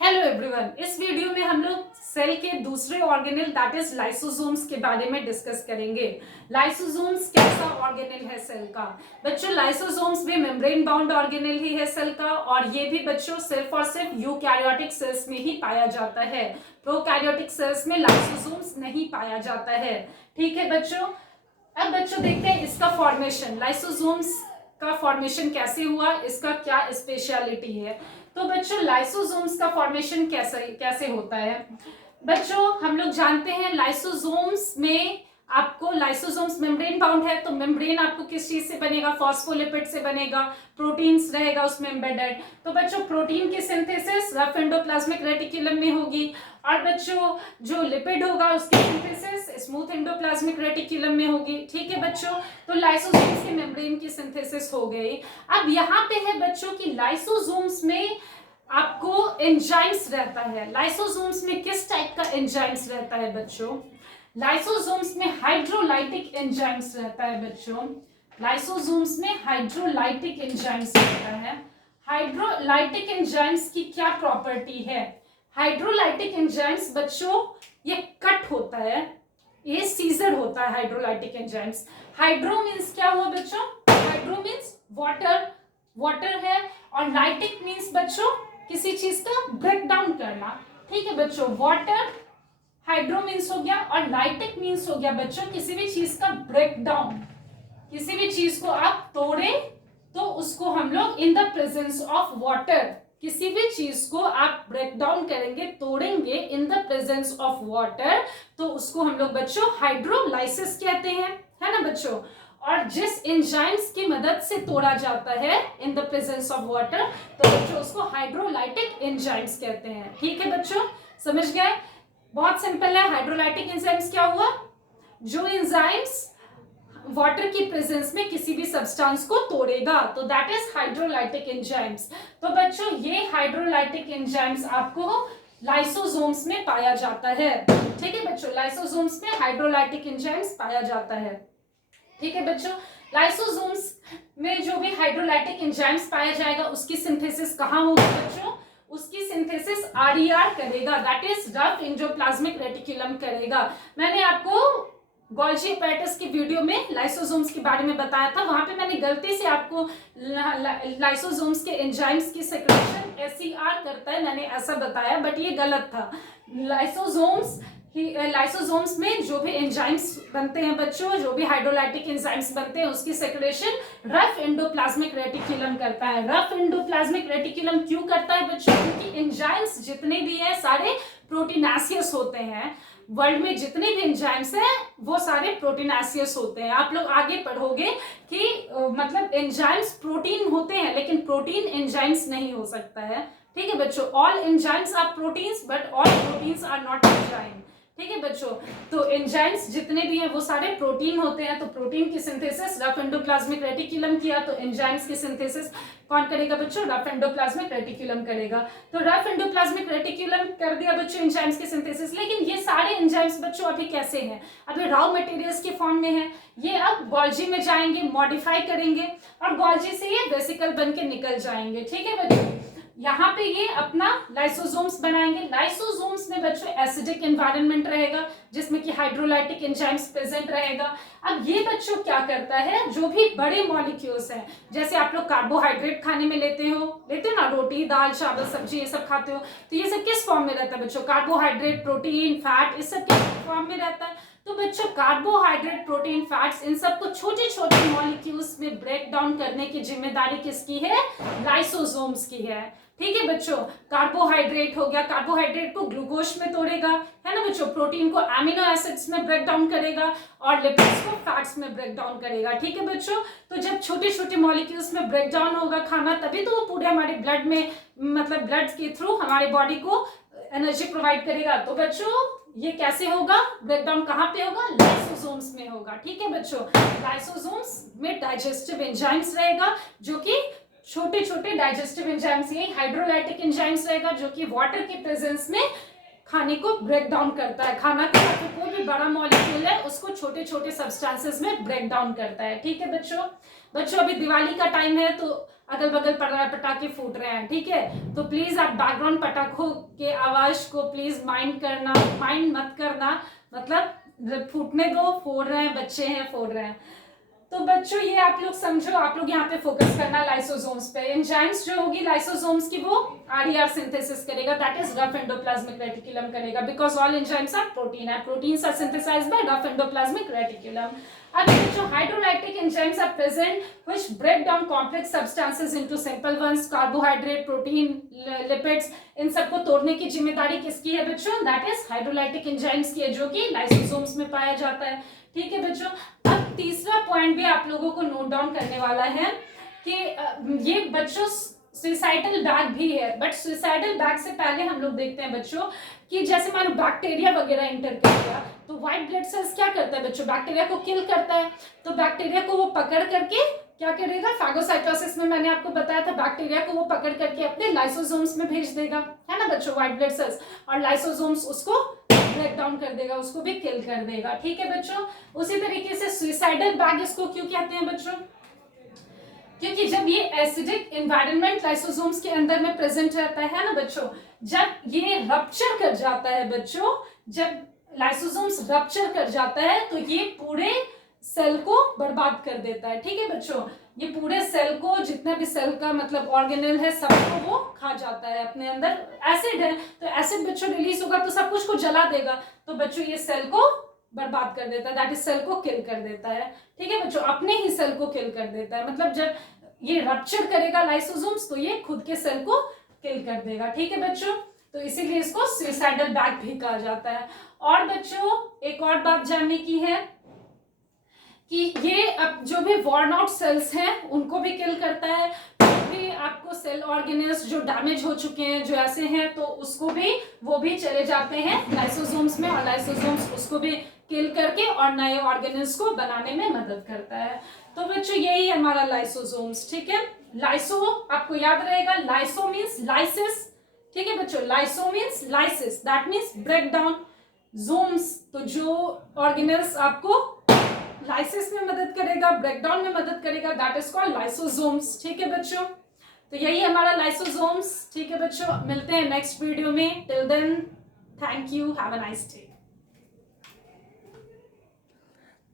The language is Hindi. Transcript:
हेलो एवरीवन, इस वीडियो में हम लोग सेल के दूसरे ऑर्गेनेल दैट इज लाइसोसोम्स के बारे में डिस्कस करेंगे। लाइसोसोम्स कैसा ऑर्गेनेल है सेल का? बच्चों, लाइसोसोम्स भी मेम्ब्रेन बाउंड ऑर्गेनेल ही है सेल का, और ये भी बच्चों सिर्फ और सिर्फ यूकैरियोटिक सेल्स में ही पाया जाता है। प्रोकैरियोटिक सेल्स में लाइसोसोम्स नहीं पाया जाता है। ठीक है बच्चों, अब बच्चों देखते हैं इसका फॉर्मेशन, लाइसोसोम्स का फॉर्मेशन कैसे हुआ, इसका क्या स्पेशलिटी है। तो बच्चों, लाइसोसोम्स का फॉर्मेशन कैसे कैसे होता है? बच्चों, हम लोग जानते हैं लाइसोसोम्स में आपको लाइसोसोम्स मेम्ब्रेन बाउंड है, तो मेम्ब्रेन आपको किस चीज से बनेगा? फॉस्फोलिपिड से बनेगा, प्रोटीन्स रहेगा उसमें एम्बेडेड। तो बच्चों, प्रोटीन की सिंथेसिस रफ एंडोप्लाज्मिक रेटिकुलम में होगी, और बच्चों जो लिपिड होगा उसकी सिंथेसिस स्मूथ एंडोप्लाज्मिक रेटिकुलम में होगी। ठीक है बच्चों, तो लाइसोसोम्स के मेम्ब्रेन की सिंथेसिस हो गई। अब यहाँ पे है बच्चों की लाइसोसोम्स में आपको एंजाइम्स रहता है। लाइसोसोम्स में किस टाइप का एंजाइम्स रहता है बच्चों? लाइसोसोम्स में हाइड्रोलाइटिक एंजाइम्स रहता है बच्चों। लाइसोसोम्स में हाइड्रोलाइटिक एंजाइम्स रहता है। हाइड्रोलाइटिक एंजाइम्स की क्या प्रॉपर्टी है? हाइड्रोलाइटिक एंजाइम्स बच्चों ये कट होता है, ये सीजर होता है हाइड्रोलाइटिक एंजाइम्स। हाइड्रो मीन्स क्या हुआ बच्चों? हाइड्रो मीन्स वाटर, वाटर है, और लाइटिक मीन्स बच्चों किसी चीज का ब्रेक डाउन करना। ठीक है बच्चों, वाटर हाइड्रो मीन्स हो गया, और लाइटिक मीन्स हो गया बच्चों किसी भी चीज का ब्रेक डाउन। किसी भी चीज को आप तोड़े तो उसको हम लोग in the presence of water, किसी भी चीज को आप ब्रेक डाउन करेंगे, तोड़ेंगे in the presence of water, तो उसको हम लोग बच्चों हाइड्रोलाइसिस कहते हैं, है ना बच्चों। और जिस एंजाइम्स की मदद से तोड़ा जाता है in the presence of water, तो बच्चों उसको हाइड्रोलाइटिक एंजाइम्स कहते हैं। ठीक है बच्चों, समझ गए? बहुत सिंपल है। हाइड्रोलाइटिक एंजाइम्स क्या हुआ? जो एंजाइम्स वाटर की प्रेजेंस में किसी भी सब्सटेंस को तोड़ेगा, तो दैट इज हाइड्रोलाइटिक एंजाइम्स। तो बच्चों ये हाइड्रोलाइटिक एंजाइम्स आपको लाइसोसोम्स में पाया जाता है। ठीक है बच्चों, लाइसोसोम्स में हाइड्रोलाइटिक एंजाइम्स पाया जाता है। ठीक है बच्चों, लाइसोसोम्स में जो भी हाइड्रोलाइटिक एंजाइम्स पाया जाएगा उसकी सिंथेसिस कहाँ होगी बच्चों? उसकी सिंथेसिस आरईआर करेगा, that is rough endoplasmic reticulum करेगा। मैंने आपको गोल्जी अपैरेटस की वीडियो में लाइसोसोम्स के बारे में बताया था, वहां पे मैंने गलती से आपको लाइसोसोम्स के एंजाइम्स की सेक्रेशन एसईआर करता है, मैंने ऐसा बताया, बट ये गलत था। लाइसोसोम्स में जो भी एंजाइम्स बनते हैं बच्चों, जो भी हाइड्रोलाइटिक एंजाइम्स बनते हैं उसकी सेक्रेशन रफ एंडोप्लाज्मिक रेटिकुलम करता है। रफ एंडोप्लाज्मिक रेटिकुलम क्यों करता है बच्चों? क्योंकि एंजाइम्स जितने भी हैं सारे प्रोटीनासियस होते हैं। वर्ल्ड में जितने भी एंजाइम्स हैं वो सारे प्रोटीनासियस होते हैं। आप लोग आगे पढ़ोगे कि मतलब एंजाइम्स प्रोटीन होते हैं, लेकिन प्रोटीन एंजाइम्स नहीं हो सकता है। ठीक है बच्चों, all enzymes are proteins but all proteins are not enzyme. ठीक है बच्चों, तो एंजाइम्स जितने भी हैं वो सारे प्रोटीन होते हैं, तो प्रोटीन की सिंथेसिस रफ एंडोप्लाज्मिक रेटिकुलम किया, तो एंजाइम्स की सिंथेसिस कौन करेगा बच्चों? रफ एंडोप्लाज्मिक रेटिकुलम करेगा। तो रफ एंडोप्लाज्मिक रेटिकुलम कर दिया बच्चों एंजाइम्स की सिंथेसिस। लेकिन ये सारे एंजाइम्स बच्चों अभी कैसे हैं? अभी रॉ मटेरियल्स के फॉर्म में है। ये अब गोल्जी में जाएंगे, मॉडिफाई करेंगे, और गोल्जी से ये वेसिकल बन के निकल जाएंगे। ठीक है बच्चों, यहाँ पे ये अपना लाइसोसोम्स बनाएंगे। लाइसोसोम्स में बच्चों एसिडिक एनवायरनमेंट रहेगा जिसमें कि हाइड्रोलाइटिक एंजाइम्स प्रेजेंट रहेगा। अब ये बच्चों क्या करता है, जो भी बड़े मॉलिक्यूल्स हैं, जैसे आप लोग कार्बोहाइड्रेट खाने में लेते हो ना, रोटी दाल चावल सब्जी ये सब खाते हो, तो ये सब किस फॉर्म में रहता है बच्चों? कार्बोहाइड्रेट, प्रोटीन, फैट, इस सब के फॉर्म में रहता है। तो बच्चों कार्बोहाइड्रेट, प्रोटीन, फैट्स, इन सबको छोटे छोटे मॉलिक्यूल्स में ब्रेक डाउन करने की जिम्मेदारी किसकी है? लाइसोसोम्स की है। ठीक है बच्चों, कार्बोहाइड्रेट हो गया, कार्बोहाइड्रेट को ग्लूकोज में तोड़ेगा, है ना बच्चों, प्रोटीन को अमीनो एसिड्स में ब्रेक डाउन करेगा, और लिपिड्स को फैट्स में ब्रेक डाउन करेगा। ठीक है बच्चों, तो जब छोटे छोटे मॉलिक्यूल्स में ब्रेक डाउन होगा खाना, तभी तो वो पूरे हमारे ब्लड में, मतलब ब्लड के थ्रू हमारे बॉडी को एनर्जी प्रोवाइड करेगा। तो बच्चों ये कैसे होगा? ब्रेकडाउन कहाँ पे होगा? लाइसोसोम्स में होगा। ठीक है बच्चों, लाइसोसोम्स में डाइजेस्टिव एंजाइम्स रहेगा, जो कि छोटे छोटे डाइजेस्टिव एंजाइम्स, ये हाइड्रोलाइटिक एंजाइम्स रहेगा जो कि वाटर के प्रेजेंस में खाने को ब्रेक डाउन करता है। खाना का कोई भी बड़ा मॉलिक्यूल है उसको छोटे छोटे सब्सटेंसेस में ब्रेक डाउन करता है। ठीक है बच्चों, बच्चों अभी दिवाली का टाइम है तो अगल बगल पटाखे फूट रहे हैं, ठीक है, तो प्लीज आप बैकग्राउंड पटाखों के आवाज को प्लीज माइंड मत करना, मतलब फूटने दो, फोड़ रहे हैं बच्चे हैं, फोड़ रहे हैं। तो बच्चों ये आप लोग समझो, आप लोग यहाँ पे फोकस करना लाइसोसोम्स पे। एंजाइम्स जो होगी लाइसोसोम्स की वो आरईआर सिंथेसिस करेगा, that is rough endoplasmic reticulum करेगा, because all enzymes are protein and proteins are synthesised by rough endoplasmic reticulum. अब बच्चों hydrolytic enzymes are present which break down complex substances into simple ones, carbohydrate, protein, lipids, इन सबको तोड़ने की जिम्मेदारी किसकी है बच्चों? दैट इज हाइड्रोलाइटिक एंजाइम्स की है, जो कि लाइसोसोम्स में पाया जाता है, ठीक है बच्चों। अब तीसरा पॉइंट भी आप लोगों को नोट डाउन करने वाला है कि ये बच्चों सुसाइडल बैग भी है, बट सुसाइडल बैग से पहले हम लोग देखते हैं बच्चों कि जैसे मानो बैक्टीरिया वगैरह इंटर कर गया तो व्हाइट ब्लड सेल्स क्या करता है बच्चों? बैक्टीरिया को किल करता है, तो बैक्टीरिया को वो पकड़ करके क्या करेगा? फैगोसाइटोसिस में मैंने आपको बताया था, बैक्टीरिया को वो पकड़ करके अपने लाइसोसोम्स में भेज देगा, है ना बच्चों, व्हाइट ब्लड सेल्स, और लाइसोसोम्स उसको ब्रेक डाउन कर देगा, उसको भी किल कर देगा, ठीक है बच्चों। उसी तरीके से सुसाइडल बैग इसको क्यों कहते हैं बच्चों? क्योंकि जब ये एसिडिक एनवायरनमेंट लाइसोसोम्स के अंदर में प्रेजेंट रहता है ना बच्चों, जब ये रप्चर कर जाता है बच्चों, जब लाइसोसोम्स रप्चर कर जाता है तो ये पूरे सेल को बर्बाद कर देता है, ठीक है बच्चों। ये पूरे सेल को, जितना भी सेल का मतलब ऑर्गेनेल है, सबको वो खा जाता है, अपने अंदर एसिड है तो एसिड बच्चों रिलीज होगा तो सब कुछ को जला देगा, तो बच्चों ये सेल को बर्बाद कर देता है, दैट इज सेल को किल कर देता है, ठीक है बच्चों, अपने ही सेल को किल कर देता है। मतलब जब ये रप्चर करेगा लाइसोसोम्स तो ये खुद के सेल को किल कर देगा, ठीक है बच्चों। तो इसीलिए इसको सुसाइडल बैग भी कहा जाता है। और बच्चों एक और बात जानने की है कि ये अब जो भी वॉर्न आउट सेल्स हैं उनको भी किल करता है, भी आपको सेल ऑर्गेनेल्स जो डैमेज हो चुके हैं, जो ऐसे हैं, तो उसको भी वो भी चले जाते हैं लाइसोसोम्स में, और लाइसोसोम्स उसको भी किल करके और नए ऑर्गेनेल्स को बनाने में मदद करता है। तो बच्चों यही है हमारा लाइसोसोम्स, ठीक है। लाइसो आपको याद रहेगा, लाइसो मीन्स लाइसिस, ठीक है बच्चों, lyso means lysis, that means break down, जोम्स तो जो ऑर्गेनेल्स आपको लाइसिस में मदद करेगा, ब्रेकडाउन में मदद करेगा, दैट इज कॉल्ड लाइसोसोम्स, ठीक है बच्चों। तो यही हमारा लाइसोसोम्स, ठीक है बच्चों। मिलते हैं नेक्स्ट वीडियो में, till then thank you, have a nice day.